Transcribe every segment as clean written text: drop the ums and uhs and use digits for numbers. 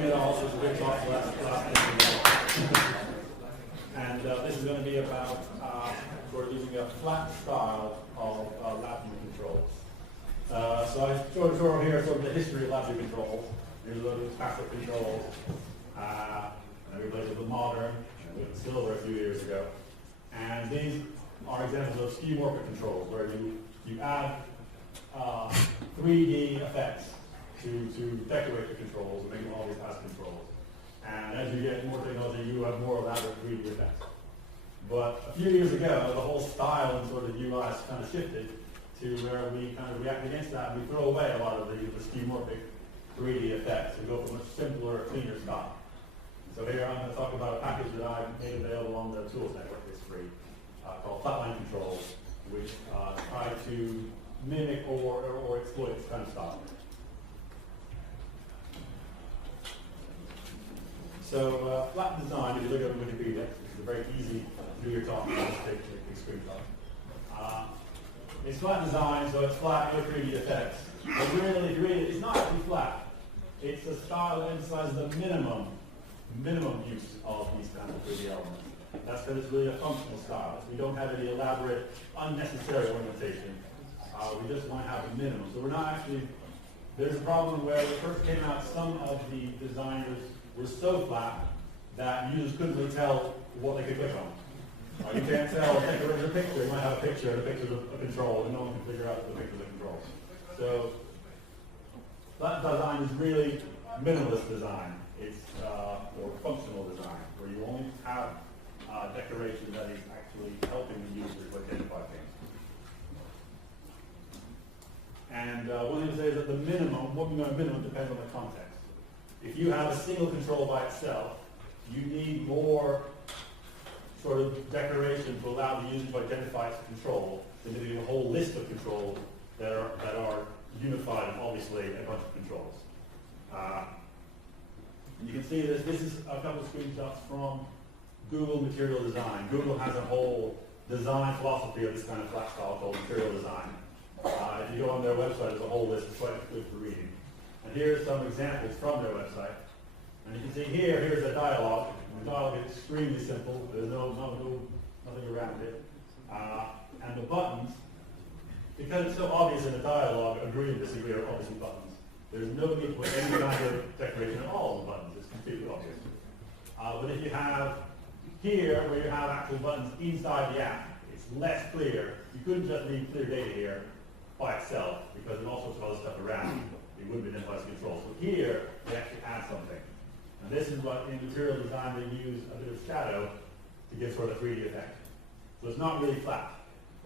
welcome you all. This is a big talk last and this is going to be about sort of using a flat style of LabVIEW controls. So I showed here sort of the history of LabVIEW controls. Here's a little passive controls. And we replaced it with modern, with silver a few years ago. And these are examples of skeuomorphic controls, where you add 3D effects to decorate the controls and make them always as controls. And as you get more technology, you have more elaborate 3D effects. But a few years ago, the whole style and sort of UI kind of shifted to where we kind of react against that, and we throw away a lot of the skeuomorphic 3D effects and go for a much simpler, cleaner style. So here I'm going to talk about a package that I made available on the tools network. It's free, called Flatline controls, which try to mimic or exploit this kind of style. So flat design, if you look at Wikipedia, it's a very easy to do your talk. Just take a screenshot. It's flat design, so it's flat with 3D effects. But really, if you read it, it's not actually flat. It's a style that emphasizes the minimum use of these kinds of 3D elements. That's because it's really a functional style. We don't have any elaborate, unnecessary ornamentation. We just want to have a minimum. So we're not actually, there's a problem where when it first came out, some of the designers were so flat that users couldn't really tell what they could click on. You can't tell, take a picture, you might have a picture, and a picture's a control, and no one can figure out that the picture's a control. So flat design is really minimalist design. It's or functional design, where you only have decoration that is actually helping the user to identify things. And one thing to say is that the minimum, what we know minimum depends on the context. If you have a single control by itself, you need more sort of decoration to allow the user to identify its control than to do a whole list of controls that are unified and obviously a bunch of controls. And you can see this is a couple of screenshots from Google Material Design. Google has a whole design philosophy of this kind of flat style called material design. If you go on their website, there's a whole list. It's quite good for reading. And here's some examples from their website. And you can see here's a dialogue. And the dialogue is extremely simple. There's nothing around it. And the buttons, because it's so obvious in the dialogue, agree and disagree are obviously buttons. There's no need to put any kind of decoration at all on the buttons. It's completely obvious. But if you have here, where you have actual buttons inside the app, it's less clear. You couldn't just leave clear data here by itself, because there's all sorts of other stuff around. It wouldn't be identified as control. So here, they actually add something. And this is what, in material design, they use a bit of shadow to give sort of a 3D effect. So it's not really flat.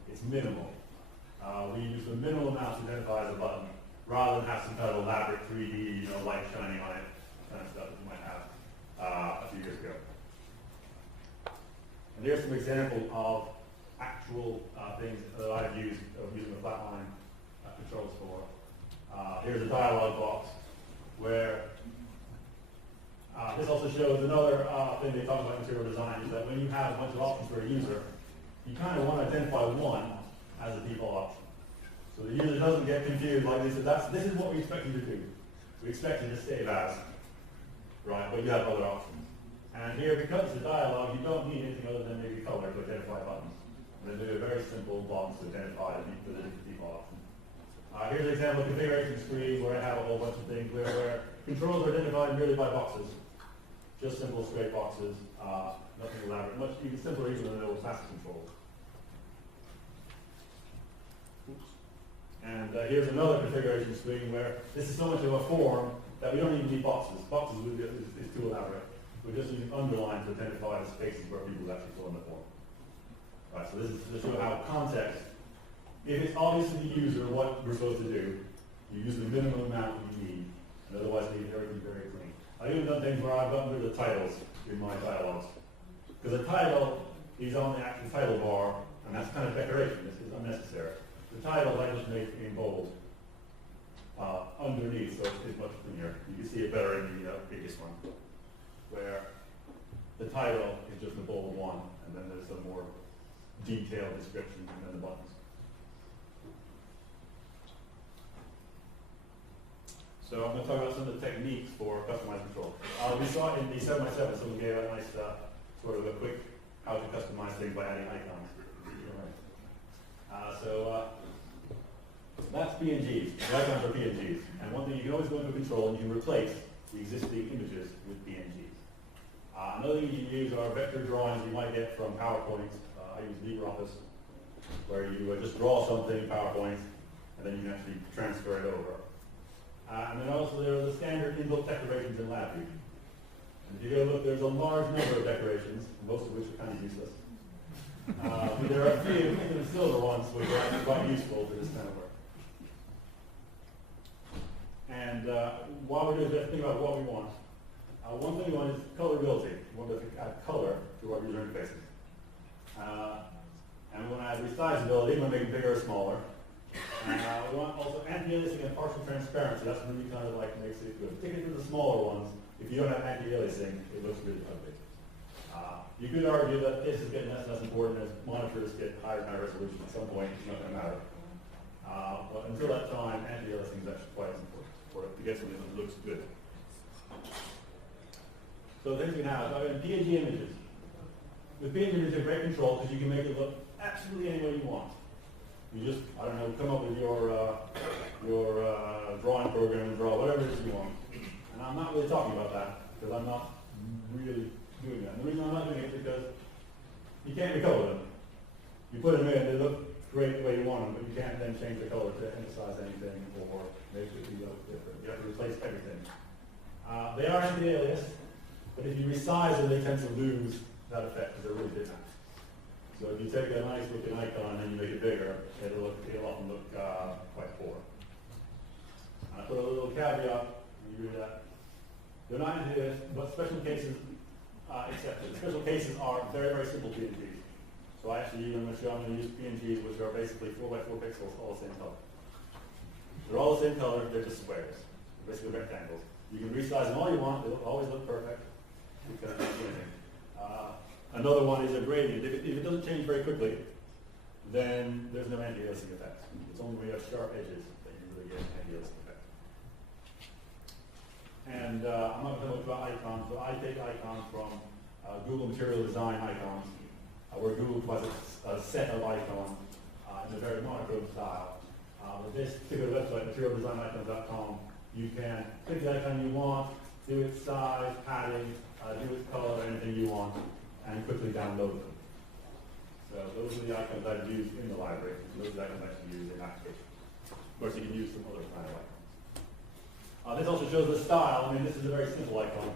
It's minimal. We use the minimal amount to identify as a button, rather than have some kind of elaborate 3D, light shining on it, kind of stuff that you might have a few years ago. And here's some examples of actual things that I've used using the Flatline controls for. Here's a dialog box where this also shows another thing they talk about in material design, is that when you have a bunch of options for a user, you kind of want to identify one as a default option. So the user doesn't get confused, like this is what we expect you to do. We expect you to save as, right, but you have other options. And here, because it's a dialogue, you don't need anything other than maybe color to identify buttons. And they do a very simple box to identify the default option. Here's an example of configuration screen where I have a whole bunch of things where controls are identified merely by boxes. Just simple straight boxes, nothing elaborate, much even simpler even than the old classic controls. And here's another configuration screen where this is so much of a form that we don't even need boxes. Boxes is too elaborate. We're just using underline to identify the spaces where people actually fill in the form. Right, so this is to show how context, if it's obvious to the user what we're supposed to do, you use the minimum amount you need, and otherwise leave everything very clean. I've even done things where I've gotten rid of the titles in my dialogues. Because the title is on the actual title bar, and that's kind of decoration. This is unnecessary. The title I just made in bold underneath, so it's much cleaner. You can see it better in the previous one, where the title is just the bold one, and then there's some more detailed description and then the buttons. So I'm going to talk about some of the techniques for customized control. we saw in the 7x7, someone gave a nice sort of a quick how to customize things by adding icons. That's PNGs. The icons are PNGs. And one thing, you can always go into control and you can replace the existing images with PNGs. Another thing you can use are vector drawings you might get from PowerPoint. I use LibreOffice, where you just draw something in PowerPoint, and then you can actually transfer it over. And then also there are the standard inbuilt decorations in LabVIEW. And if you go look, there's a large number of decorations, most of which are kind of useless. But there are a few, even silver ones, which are actually quite useful for this kind of work. And while we're doing this, think about what we want. One thing we want is colorability. We want to add color to our user interfaces. And we want to add resizability. We want to make it bigger or smaller. And we want also anti-aliasing and partial transparency. That's really kind of like makes it good. Particularly for the smaller ones, if you don't have anti-aliasing, it looks really ugly. You could argue that this is getting less and less important as monitors get higher and higher resolution. At some point, it's not going to matter. But until that time, anti-aliasing is actually quite as important to get something that looks good. So things we can have, PNG images. With PNG images, you have great control because you can make it look absolutely any way you want. You just, I don't know, come up with your drawing program and draw whatever it is you want. And I'm not really talking about that because I'm not really doing that. And the reason I'm not doing it is because you can't recover them. You put them in, they look great the way you want them, but you can't then change the color to emphasize anything or make it look different. You have to replace everything. They are anti-alias, but if you resize them, they tend to lose that effect because they're really big. So if you take a nice looking icon and you make it bigger, it'll often look quite poor. And I put a little caveat, you do that. They're not anti-alias, but special cases accepted. Special cases are very, very simple PNGs. So I'm going to use PNGs which are basically 4x4 pixels, all the same color. They're all the same color, they're just squares. They're basically rectangles. You can resize them all you want, they'll always look perfect. You can't do anything. Another one is a gradient. If it doesn't change very quickly, then there's no anti-aliasing effect. It's only when you have sharp edges that you really get an anti-aliasing effect. And I'm not going to talk about icons, but I take icons from Google Material Design icons, where Google provides a set of icons in a very monochrome style. With this particular website, materialdesignicons.com, you can pick the icon you want, do its size, padding, do its color, anything you want, and quickly download them. So those are the icons I've used in the library. Those are the icons I actually use in application. Of course, you can use some other kind of icons. This also shows the style. I mean, this is a very simple icon,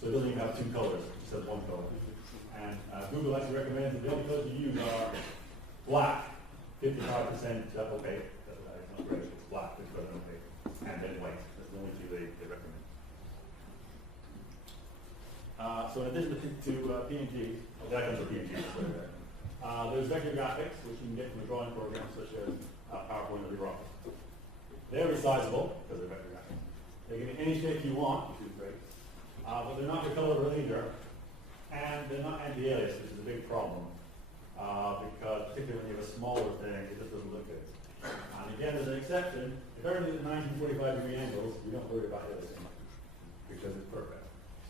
so it doesn't even have two colors. It just has one color. And Google actually recommends that the only colors you use are black, 55% opaque. That's not great. It's black, 50% opaque, and then white. That's the only two they recommend. So in addition to PNGs, the icons are PNGs, there's vector graphics, which you can get from a drawing program such as PowerPoint or LibreOffice. They're resizable, because they're vector graphics. They can be any shape you want, which is great, but they're not recolorable either, and they're not anti-alias, which is a big problem, because particularly when you have a smaller thing, it just doesn't look good. And again, there's an exception. If everything's at 1945-degree angles, you don't worry about aliasing, because it's perfect.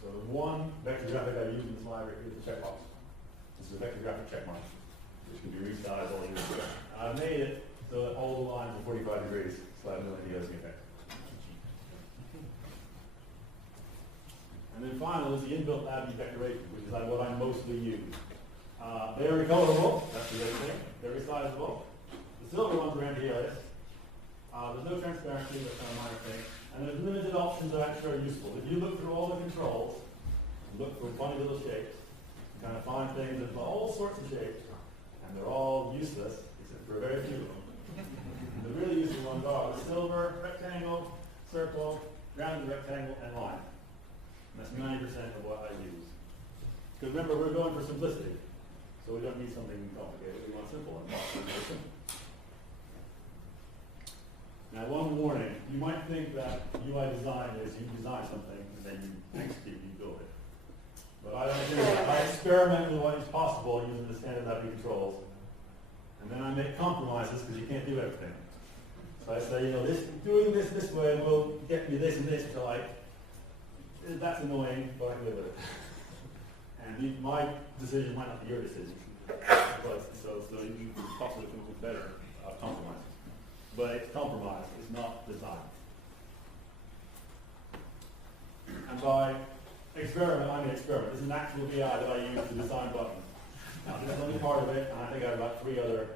So the one vector graphic I use in this library is the checkbox. This is a vector graphic checkmark, which can be resized all year. I've made it so that all the lines are 45 degrees, so I have no anti-aliasing effect. And then finally, there's the inbuilt LabVIEW decoration, which is what I mostly use. They're recolorable, that's the other thing. They're resizable. The silver ones are anti-alias. There's no transparency, that's kind of a minor thing. And there's limited options that actually are useful. If you look through all the controls, look for funny little shapes, you kind of find things of all sorts of shapes, and they're all useless, except for very few of them. The really useful ones are the silver, rectangle, circle, rounded rectangle, and line. And that's 90% of what I use. Because remember, we're going for simplicity. So we don't need something complicated. We want simple and very simple. Now, one warning, you might think that UI design is you design something and then you execute, you build it. But I don't do that. I experiment with what is possible using the standard LabVIEW controls, and then I make compromises because you can't do everything. So I say, doing this way will get me this and this, which I like. that's annoying, but I can live with it. And my decision might not be your decision. But, so you can possibly come up with better compromises. But it's compromise, it's not design. And by experiment, I mean experiment. This is an actual VI that I use to design buttons. Now, this is only part of it, and I think I have about 3 other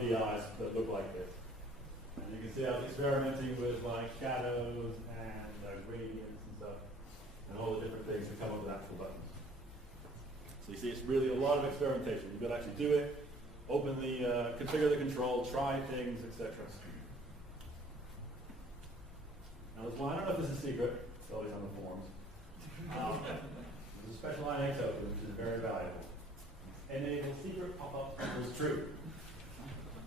VIs that look like this. And you can see I was experimenting with like shadows and gradients and stuff, and all the different things to come up with actual buttons. So you see, it's really a lot of experimentation. You've got to actually do it, open the, configure the control, try things, etc. Now there's one, I don't know if this is a secret, it's always on the forums. There's a special line X open, which is very valuable. Enable secret pop-up equals true.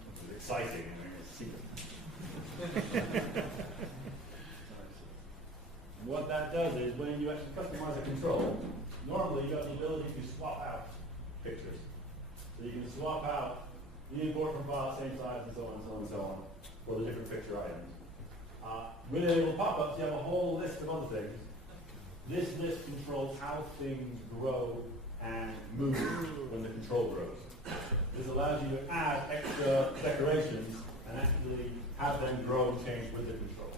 Which is exciting, I mean, it's secret. And what that does is, when you actually customize a control, normally you have the ability to swap out pictures. So you can swap out the import from file, same size, and so on and so on and so on, for the different picture items. With enable pop-ups, you have a whole list of other things. This list controls how things grow and move when the control grows. This allows you to add extra decorations and actually have them grow and change with the control.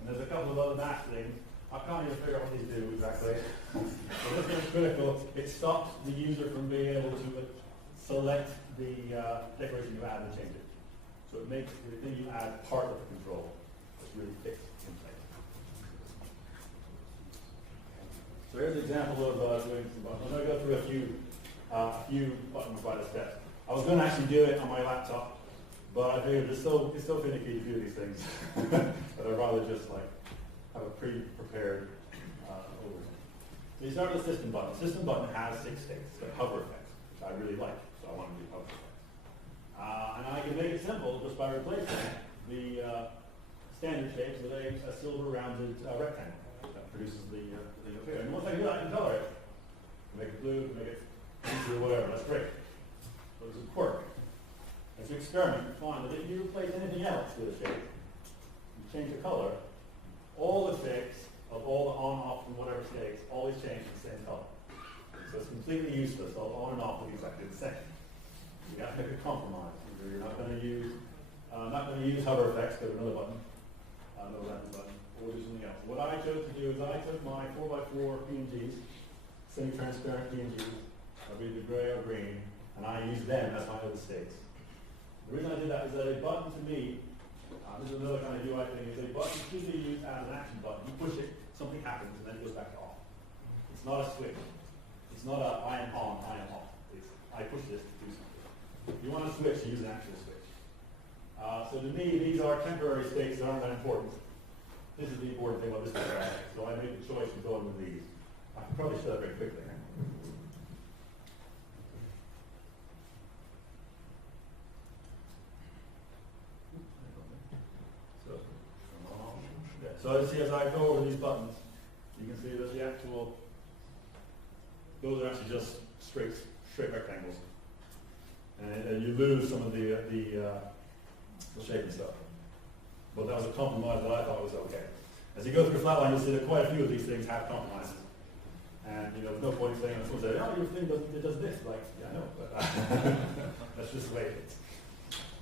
And there's a couple of other math things. I can't even figure out what these do exactly. But this one's critical. It stops the user from being able to select the decoration you add and change it. So it makes the thing you add part of the control. It's really fixed in place. So here's an example of doing some buttons. I'm going to go through a few buttons by the steps. I was going to actually do it on my laptop, but I figured it's so finicky to do these things that I'd rather just like have a pre-prepared overview. So you start with the system button. System button has 6 states, so hover effects, which I really like, so I want to do hover effects. And I can make it simple just by replacing the standard shapes with a silver rounded rectangle that produces the thing up here. And once I can do that, I can color it. Make it blue, make it pink or whatever, that's great. So there's a quirk. It's an experiment, fine, but if you replace anything else with a shape, you change the color, all the shapes of all the on, off, and whatever shapes always change to the same color. So it's completely useless. All on and off will be exactly the same. You have to make a compromise. Either you're not going to use hover effects, go to another button, another random button, or do something else. What I chose to do is I took my 4x4 PNGs, semi-transparent PNGs, either gray or green, and I used them as my other states. The reason I did that is that a button to me, this is another kind of UI thing, is a button should be used as an action button. You push it, something happens, and then it goes back to off. It's not a switch. It's not a I am on, I am off. It's I push this to do something. If you want to switch, use an actual switch. So to me, these are temporary states that aren't that important. This is the important thing about this program. So I made the choice of going with these. I can probably show that very quickly. So as I go over these buttons, you can see that the actual, those are actually just straight rectangles. And you lose some of the shape and stuff. But that was a compromise that I thought was okay. As you go through Flatline, you'll see that quite a few of these things have compromises. And there's no point in saying, someone say, oh, your thing does this. Like, yeah, I know, but that's just the way it is.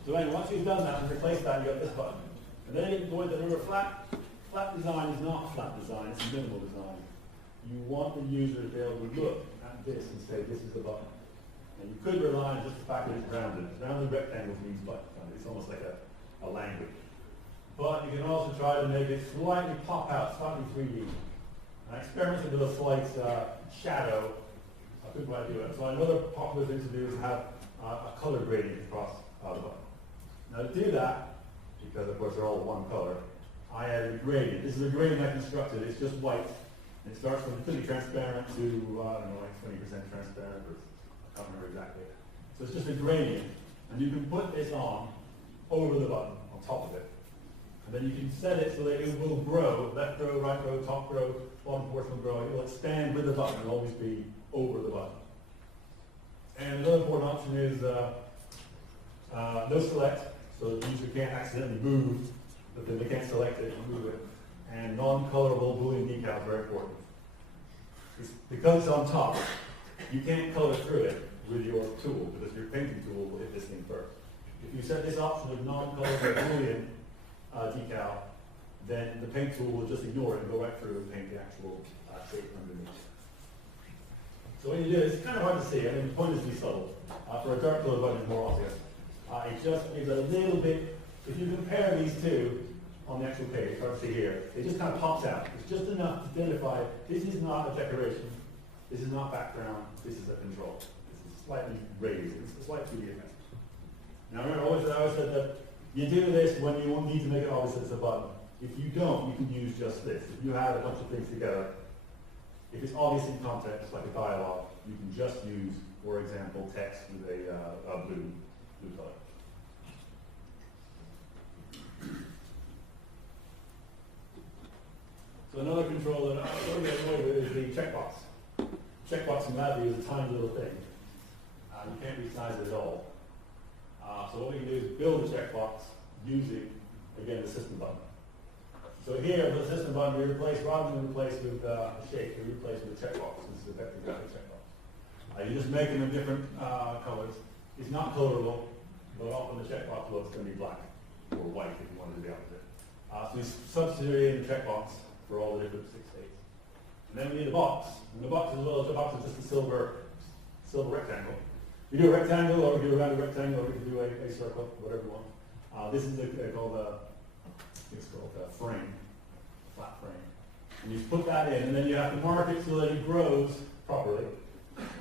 So anyway, once you've done that and replaced that, you got this button. And then you can point that remember, flat design is not flat design, it's minimal design. You want the user to be able to look at this and say, this is the button. And you could rely on just the fact that it's rounded. Rounded rectangles means button. It's almost like a language. But you can also try to make it slightly pop out, slightly 3D. And I experimented with a slight shadow. I couldn't quite do it. So another popular thing to do is have a color gradient across the button. Now to do that, because of course they're all one color, I added a gradient. This is a gradient I constructed. It's just white. And it starts from completely transparent to, I don't know, like 20% transparent, or I can't remember exactly. So it's just a gradient. And you can put this on over the button, on top of it. And then you can set it so that it will grow, left row, right row, top row, bottom portion will grow. It will expand with the button. It will always be over the button. And another important option is no select, so the user can't accidentally move, but then they can't select it and move it. and non-colorable Boolean decals are very important. Because it's on top, you can't color through it with your tool, because your painting tool will hit this thing first. If you set this option with non-colorable Boolean decal, then the paint tool will just ignore it and go right through and paint the actual shape underneath. So when you do this, it's kind of hard to see. I mean, the point is to be subtle. For a dark color button, it's more obvious. It just is a little bit, if you compare these two on the actual page, it's hard to see here, it just kind of pops out. It's just enough to identify this is not a decoration, this is not background, this is a control. This is slightly raised, it's a slight 2D effect. Now remember, I always said that you do this when you need to make it obvious that it's a button. If you don't, you can use just this. If you have a bunch of things together, if it's obvious in context, like a dialogue, you can just use, for example, text with a blue color. So another control that I'm going to get away with is the checkbox. Checkbox in LabVIEW is a tiny little thing. You can't resize it at all. So what we can do is build a checkbox using, again, the system button. So here, the system button, we replace, rather than replace with a shape, we replace with a checkbox. This is a vector graphic checkbox. You're just making them different colors. It's not colorable, but often the checkbox looks going to be black or white if you want to do the opposite. So we substitute in the checkbox for all the different 6 states. And then we need a box. And the box, as well as the box, is just a silver rectangle. We do a rectangle, or we do a rounded rectangle, or we can do a circle, whatever you want. This is called a frame, a flat frame. And you put that in, and then you have to mark it so that it grows properly.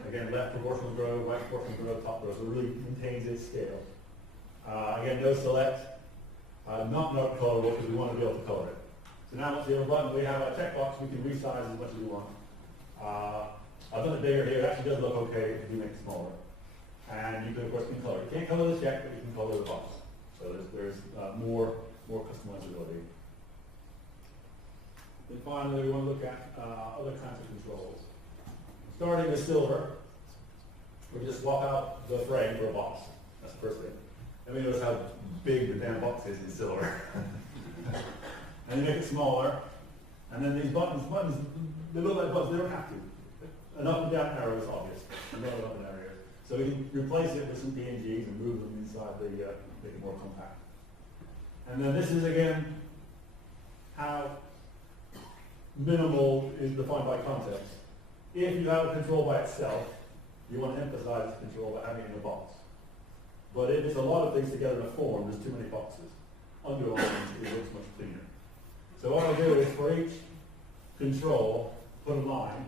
Again, left proportional grow, right proportional grow, top grow, so it really maintains its scale. Again, no select, not colorable because we want to be able to color it. So now once we have a button, we have a checkbox, we can resize as much as we want. I've done it bigger here, it actually does look okay if you make it smaller. And you can, of course, color. You can't color the check, but you can color the box. So there's more customizability. Then finally, we want to look at other kinds of controls. Starting with silver, we just swap out the frame for a box. That's the first thing. And we notice how big the damn box is in silver. And you make it smaller. And then these buttons, they look like buttons, they don't have to. An up and down arrow is obvious. Another up and down arrow. So we can replace it with some PNGs and move them inside make it more compact. And then this is, again, how minimal is defined by context. If you have a control by itself, you want to emphasize the control by having it in a box. But if it's a lot of things together in a form, there's too many boxes. Underlined, it looks much cleaner. So what I'll do is for each control, put a line.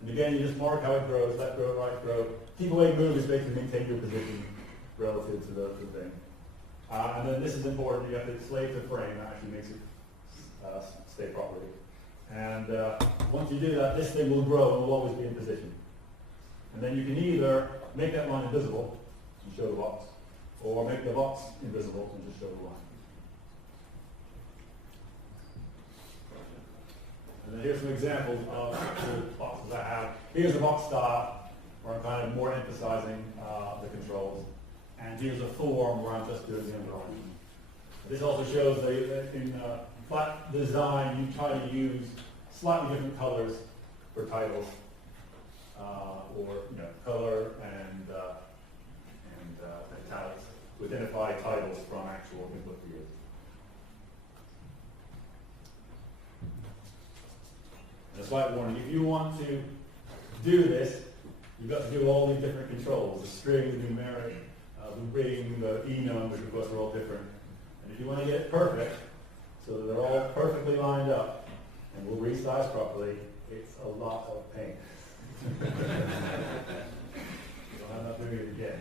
And again, you just mark how it grows, left grow, right grow. Keep away move is basically maintain your position relative to the thing. And then this is important, you have to slave the frame, that actually makes it stay properly. And once you do that, this thing will grow and will always be in position. And then you can either make that line invisible and show the box, or make the box invisible and just show the line. And then here's some examples of the boxes I have. Here's a box style, where I'm kind of more emphasizing the controls. And here's a form where I'm just doing the underlining. This also shows that in flat design, you try to use slightly different colors for titles, or color and italics to identify titles from actual input fields. And a slight warning, if you want to do this, you've got to do all these different controls, the string, the numeric, the ring, the enum, which of course are all different. And if you want to get it perfect, so that they're all perfectly lined up, and will resize properly, it's a lot of pain. So I'm not doing it again.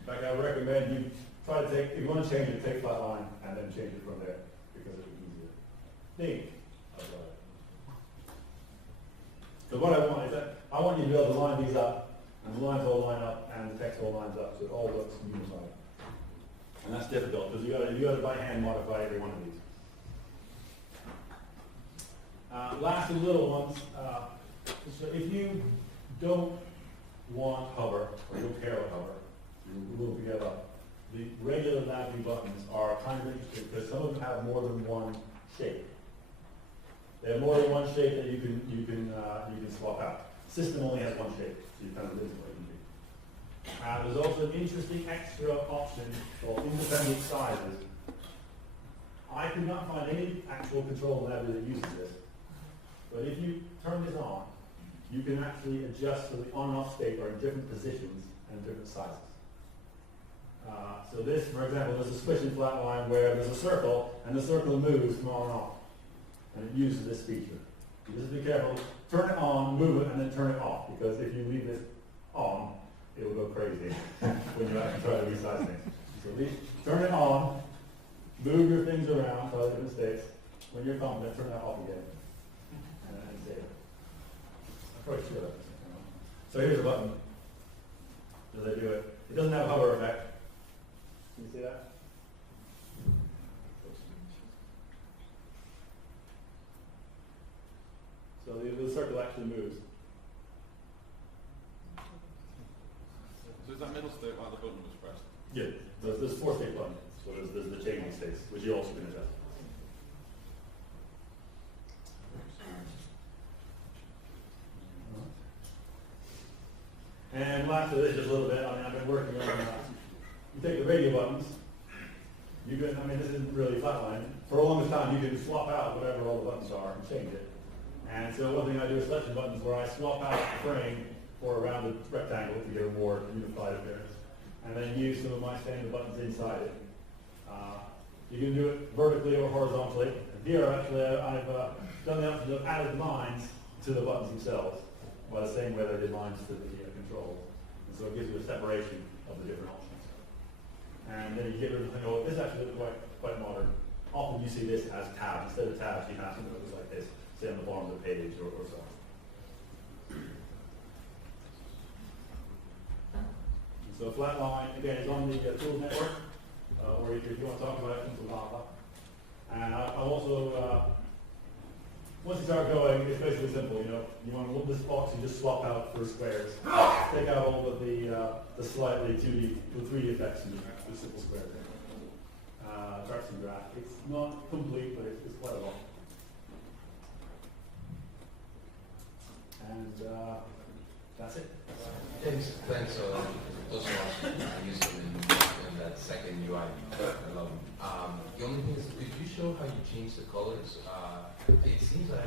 In fact, I would recommend you try to take, if you want to change it, take Flatline and then change it from there, because it'll be easier. Think about it. Because what I want is that I want you to be able to line these up, and the lines all line up, and the text all lines up, so it all looks unified. And that's difficult, because you got to by hand modify every one of these. Last and little ones. So if you don't want hover, or you don't care about hover, you will give up. The regular LabVIEW buttons are kind of interesting because some of them have more than one shape. They have more than one shape that you can swap out. System only has one shape, so you kind of limit what it can be. There's also an interesting extra option called independent sizes. I could not find any actual control LabVIEW that uses this, but if you turn this on, you can actually adjust so the on and off state are in different positions and different sizes. So this, for example, there's a switch in Flatline where there's a circle, and the circle moves from on and off, and it uses this feature. You just be careful, turn it on, move it, and then turn it off, because if you leave this on, it will go crazy when you actually try to resize things. So turn it on, move your things around, try different states. When you're confident, turn that off again, and save it. I'm probably sure that. So here's a button. Does it do it? It doesn't have a hover effect. Can you see that? So the circle actually moves. So is that middle state while the button was pressed? Yeah, there's 4 state buttons. So there's the changing states, which you also can adjust. And lastly, this just a little bit. I mean, I've been working on. You take the radio buttons. You can. I mean, this isn't really Flatline. For the longest time, you can swap out whatever all the buttons are and change it. And so one thing I do is selection buttons where I swap out the frame for a rounded rectangle to get a more unified appearance, and then use some of my standard buttons inside it. You can do it vertically or horizontally. And here, actually, I've done the option of added lines to the buttons themselves, by the same way I did lines to the controls. And so it gives you a separation of the different options. And then you get rid of the thing. Oh, this actually looks quite modern. Often you see this as tabs. Instead of tabs, you have something that looks like this, say on the bottom of the page or so. And so Flatline, again, is on the Tools Network, or if you want to talk about it, into Lava. And I also, once you start going, it's basically simple. You know, you want to look this box, you just swap out for squares. Take out all of the slightly 2D, 3D effects and just simple square thing. Charts and graph. It's not complete, but it's quite a lot. And that's it. Thanks. Those are useful in that second UI. I love them. The only thing is, could you show how you change the colors? It seems like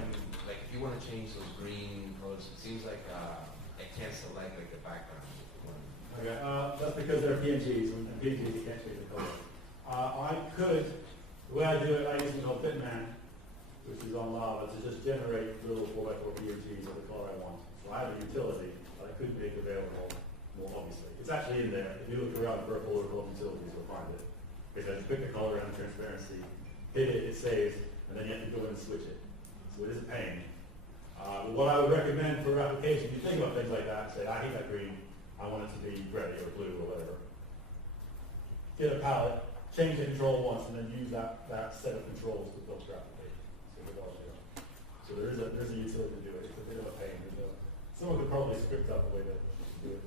if you want to change those green colors, it seems like I can't select like the background. Okay, that's because they're PNGs, and PNGs you can't change the color. I could, the way I do it, I use something called Fitman, which is on Lava, to just generate little 4x4 PNGs of the color I want. So I have a utility that I could make available more obviously. It's actually in there. If you look around for a folder called utilities, you'll find it. Because you pick the color and the transparency, hit it, it saves, and then you have to go in and switch it. So it is a pain. But what I would recommend for application, if you think about things like that, say, I hate that green, I want it to be gray or blue or whatever. Get a palette, change the control once, and then use that set of controls to build your application. So there's a utility to do it. It's a bit of a pain. Someone could probably script up the way that you do it.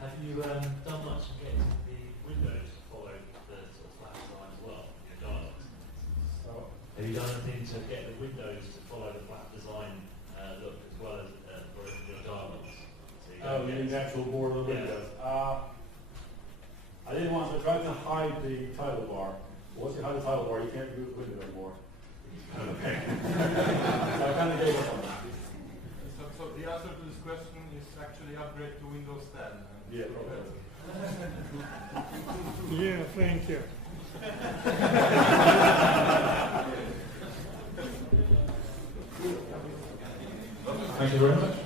Have you done much in getting the windows to follow the sort of flat design as well in your dialogues? So, Have you done anything to get the windows to follow the flat design look as well as for your dialogues? So you mean the actual board of the windows? I didn't want to try to hide the title bar. Once you hide the title bar, you can't do the window anymore. Okay. So I kind of gave up on that. So the answer to this question is actually upgrade to Windows 10. Yeah, probably. Yeah, thank you. Thank you very much.